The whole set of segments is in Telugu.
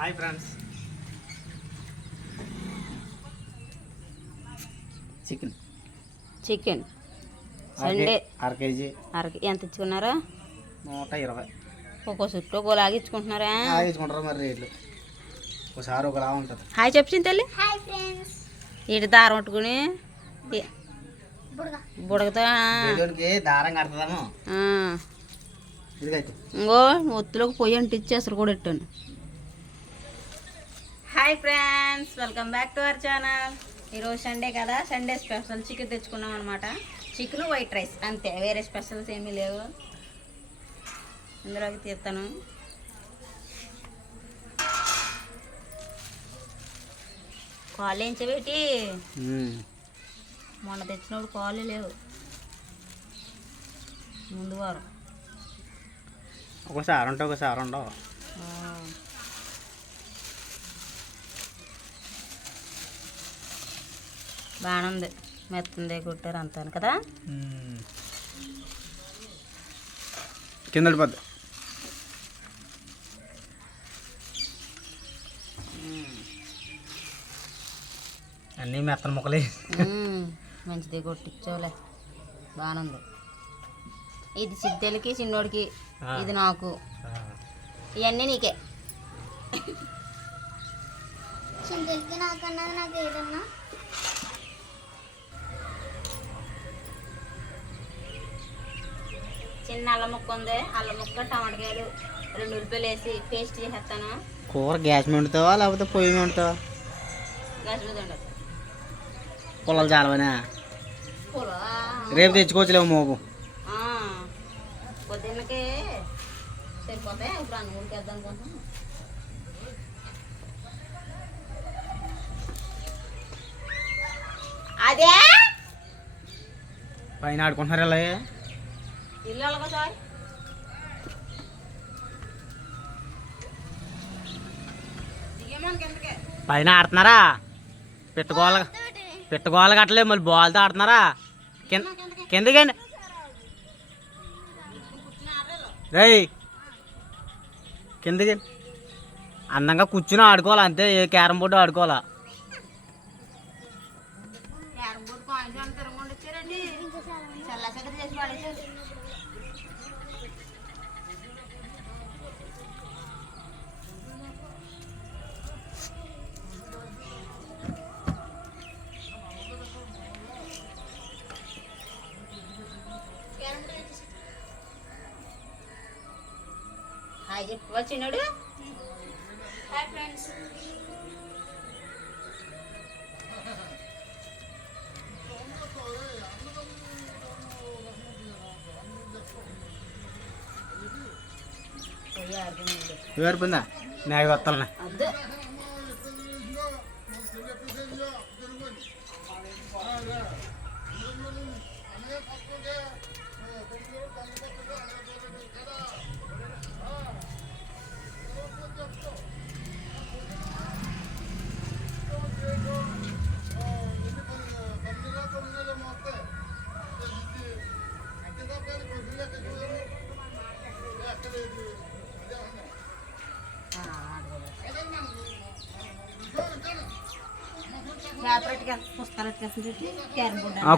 Hi friends. చికెన్ సండే అర కేజీ. ఎంత ఇచ్చుకున్నారా? 120. ఒక్కో చుట్టూ ఒకలాగా ఇచ్చుకుంటున్నారా? ఇచ్చుకుంటారు మరి రేట్లు ఒకసారి ఒకలా ఉంటుంది. హాయ్ చెప్పింది తల్లి. ఇటు దారం పట్టుకుని బుడగతో దారం కడతాము. ఇంకో ఒత్తులోకి పొయ్యి అంటిచ్చి అసలు కూడా ఇట్టాను. Hi friends, welcome back to our channel. ఈరోజు సండే కదా, సండే స్పెషల్ చికెన్ తెచ్చుకున్నాం అనమాట. చికెన్ వైట్ రైస్ అంతే, వేరే స్పెషల్స్ ఏమీ లేవు. ఇందులోకి తీస్తాను. కాళ్ళు ఏంచబెట్టి మొన్న తెచ్చినప్పుడు కాళ్ళు లేవు, ముందు వారం. ఒకసారి ఉంటావు ఒకసారి ఉండవు. బాగానే ఉంది, మెత్తందే కుట్టారు అంతాను కదా. కింద పడిపోద్ది. అన్నీ మెత్తన ముక్కలే. మంచిది కొట్టించోలే, బాగానే ఉంది. ఇది సిద్ధలకి చిన్నోడికి, ఇది నాకు, ఇవన్నీ నీకే. చిన్నకి నాకన్నా నాకు ఏదన్నా చిన్న అల్లం ముక్క ఉంది, అల్లం ముక్క టమాటకాయలు 2 ఉల్లిపాయలు వేసి పేస్ట్ చేసేస్తాను. కూర గ్యాస్ మీద వండుతావా లేకపోతే పొయ్యి మీద వండుతావా? గ్యాస్ మీద ఉండదు. పొలాలు చాలవనా? రేపు తెచ్చుకోవచ్చులేవు మోపు. పొద్దున్నకే సరిపోతాయి. ఇప్పుడు అన్నం ఉడికేద్దాం అనుకుంటున్నాం. అదే పైన ఆడుకుంటున్నారు ఇలా. ఇల్లు అలాగో సార్. పైన ఆడుతున్నారా? పెట్టుకోవాలి కట్టలేదు, మళ్ళీ బాల్తో ఆడుతున్నారా? కిందకండి రేయ్, కిందకి అందంగా కూర్చుని ఆడుకోవాలి అంతే. ఏ క్యారం బోర్డు ఆడుకోవాలా? హాయ్ చెప్పు వచ్చినాడు. Hi friends. ఎవరిపోయిందా? నాకు వస్తాను. అదే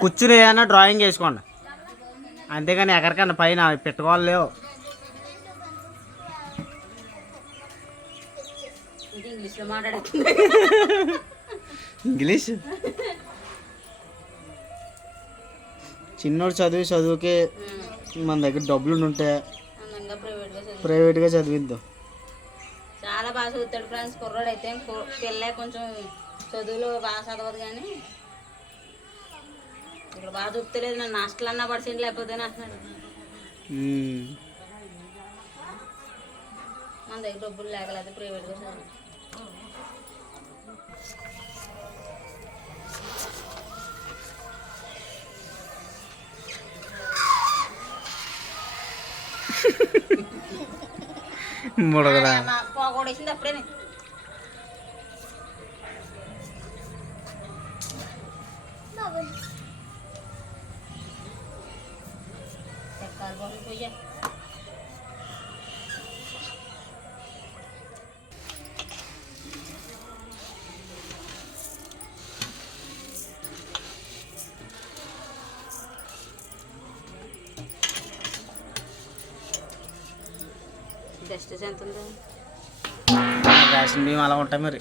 కూర్చుని ఏదన్నా డ్రాయింగ్ వేసుకోండి, అంతేగాని ఎక్కడికన్నా పైన పెట్టుకోవాలి లేవు. ఇంగ్లీష్ చిన్నోడు చదువుకే మన దగ్గర డబ్బులు ఉంటే ప్రైవేట్గా చదివిద్దాం. చాలా బాగా చదువుతాడు ఫ్రెండ్స్ కుర్రాడు అయితే. పిల్ల కొంచెం చదువులో బాగా చదవదు, కానీ ఇక్కడ బాగా చూపుతలేదు. నన్ను హాస్టల్ అన్నా పడిసింది లేకపోతే అంటున్నాడు. మన దగ్గర డబ్బులు లేకలేదు, ప్రైవేట్గా చదువు. పోగొడేసింది అప్పుడే. జస్టిస్ ఎంత ఉంది? రేషన్ బియ్యం అలా ఉంటాయి మరి.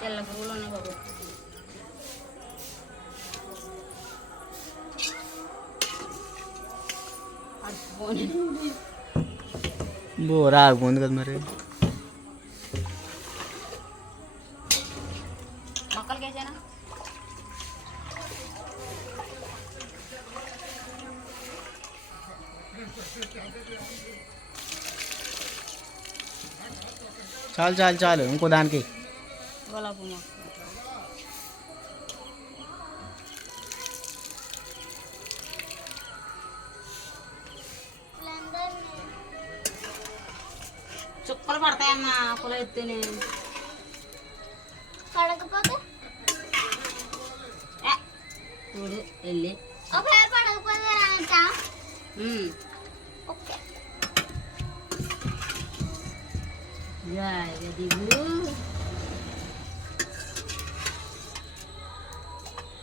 తెల్ల పురుగులు ఉన్నాయి బాబు. బోర ఆగిపోయింది కదా మరి. మొక్కలకి వేసానా? చాలు చాలు చాలు, ఇంకో దానికి. గులాబీ మొక్క. చుక్కలు పడతాయమ్మా ఆకులు ఎత్తుని. పడకపోతే చూడు వెళ్ళి. ఒకవేళ పడకపోతే రాంట. ఓకే. దిగు.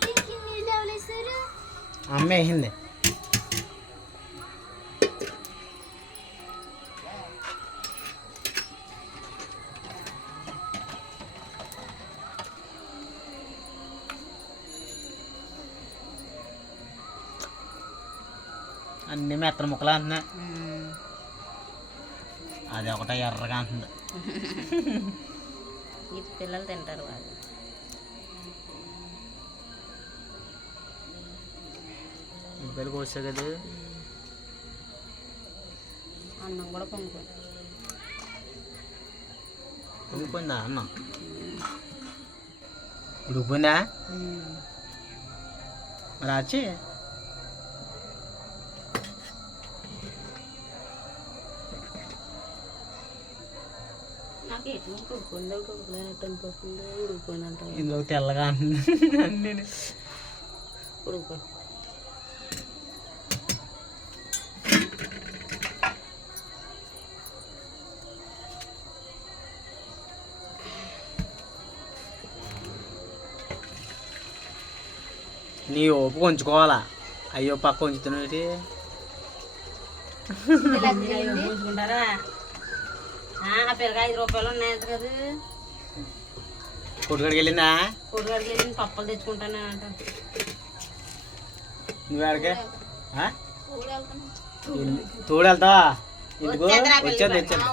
దీనికి నీళ్ళు ఎవరు వేస్తారు? అమ్మ వేసింది. అన్నీ మెత్తన ముక్కలు అంటున్నా. అది ఒకటే ఎర్రగా అంటుంది. ఇది పిల్లలు తింటారు వాళ్ళు. ముద్దలు కోసా కదా. అన్నం కూడా పొంగుతుంది. ఉడిపోయిందా అన్నం? ఉడిపోయిందా మరి వచ్చి. నాకు ఎటు ఉడుకుంది ఉడుకులేనట్టు అనిపిస్తుంది. ఉడికిపోయినంట. ఇందులో తెల్లగా అంటుంది అన్నీ. ఉడికిపోయి నీ ఓపు కొంచుకోవాలా. అయ్యో పక్క ఉంచుతున్నావు. ఉంచుకుంటారా? ఆ పిల్లగా 5 రూపాయలు ఉన్నాయంట కదా. కొట్టుకడికి వెళ్ళిందా? కొడుగడికి వెళ్ళి పప్పలు తెచ్చుకుంటాను అంట. నువ్వు ఆడికే తోడు వెళ్తావా? ఎందుకు వచ్చాను తెచ్చాను.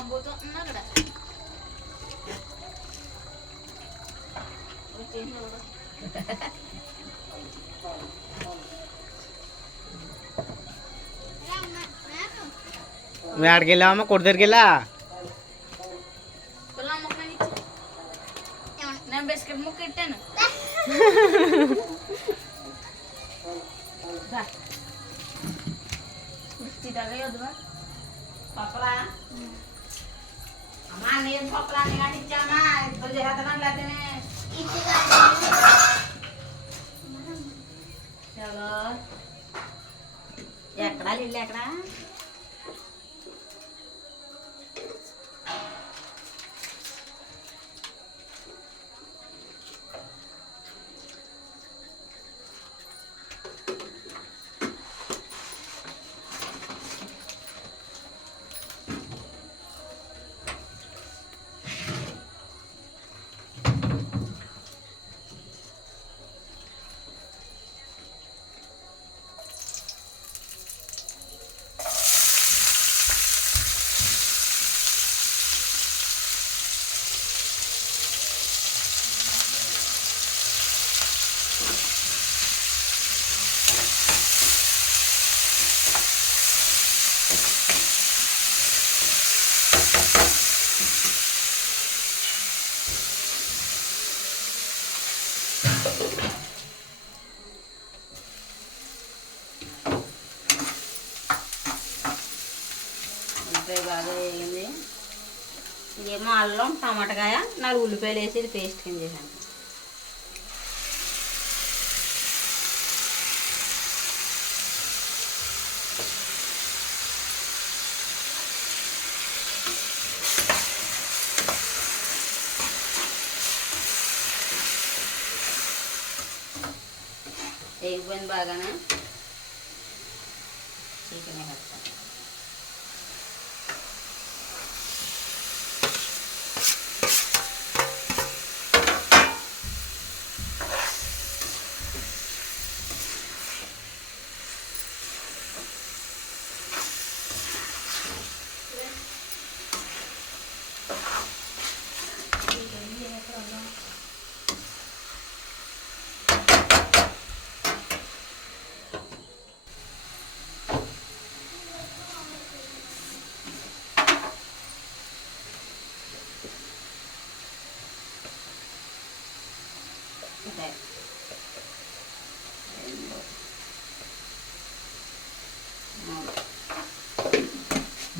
నువ్వు ఆడికి వెళ్ళావమ్మా? కొట్టు దగ్గరికి వెళ్ళా? నేను బిస్కెట్ ముక్క ఇట్టాను. పప్పలా అమ్మా నేను పప్పలా కానీ ఇచ్చామా ఇప్పుడు చేస్తున్నాను. లేకపోతే చలో ఎక్కడా ఇల్లు ఎక్కడా? బాగా వేగింది. ఇదేమో అల్లం టమాటకాయ 4 ఉల్లిపాయలు వేసి ఇది పేస్ట్ కింద చేశాను. వేగిపోయింది బాగానే. చికెన్ వేస్తాను.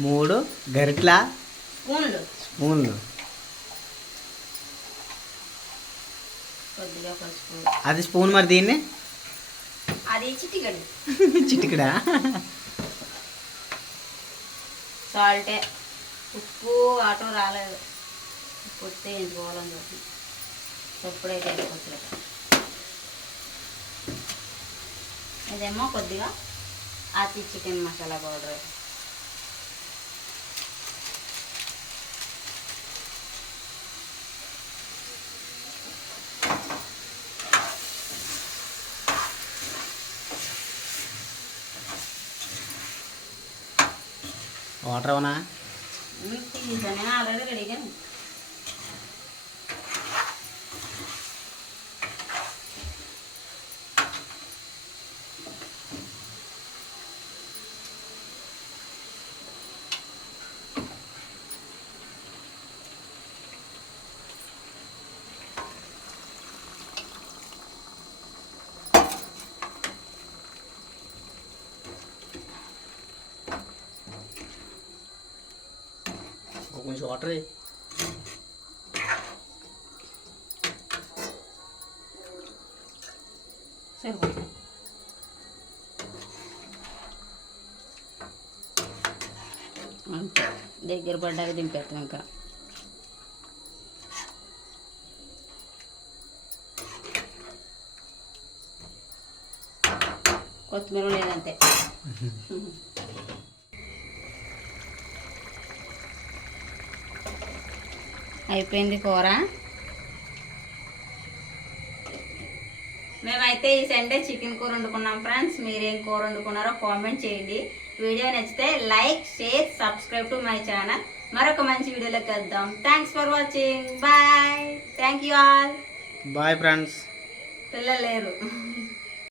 3 గరిట్ల స్పూన్లు స్పూన్లు. కొద్దిగా పసుపు, అది స్పూన్ మరి దీన్ని అది చిటికెడు చిటికడా. సాల్టే, ఉప్పు ఆటో రాలేదు, ఉప్పు వస్తే ఎంచుకోవాలని చెప్పి ఎప్పుడైతే ఎంచుకోవచ్చు. ఇదేమో కొద్దిగా ఆచి చికెన్ మసాలా పౌడర్. వాటర్ ఏమన్నా నేను ఆల్రెడీ రెడీగా కొంచెం వాటర్ సరిపోతుంది. అంతే, దగ్గర పడ్డాక దింపేస్తాం. ఇంకా కొత్తిమీర లేదంతే. అయిపోయింది కూర. మేమైతే ఈ సండే చికెన్ కూర వండుకున్నాం ఫ్రెండ్స్. మీరేం కూర వండుకున్నారో కామెంట్ చేయండి. వీడియో నచ్చితే like, share, subscribe to my channel. మరొక మంచి వీడియోలోకి వెళ్దాం. Thanks for watching. Bye. Thank you all. Bye friends. పిల్లలు లేరు.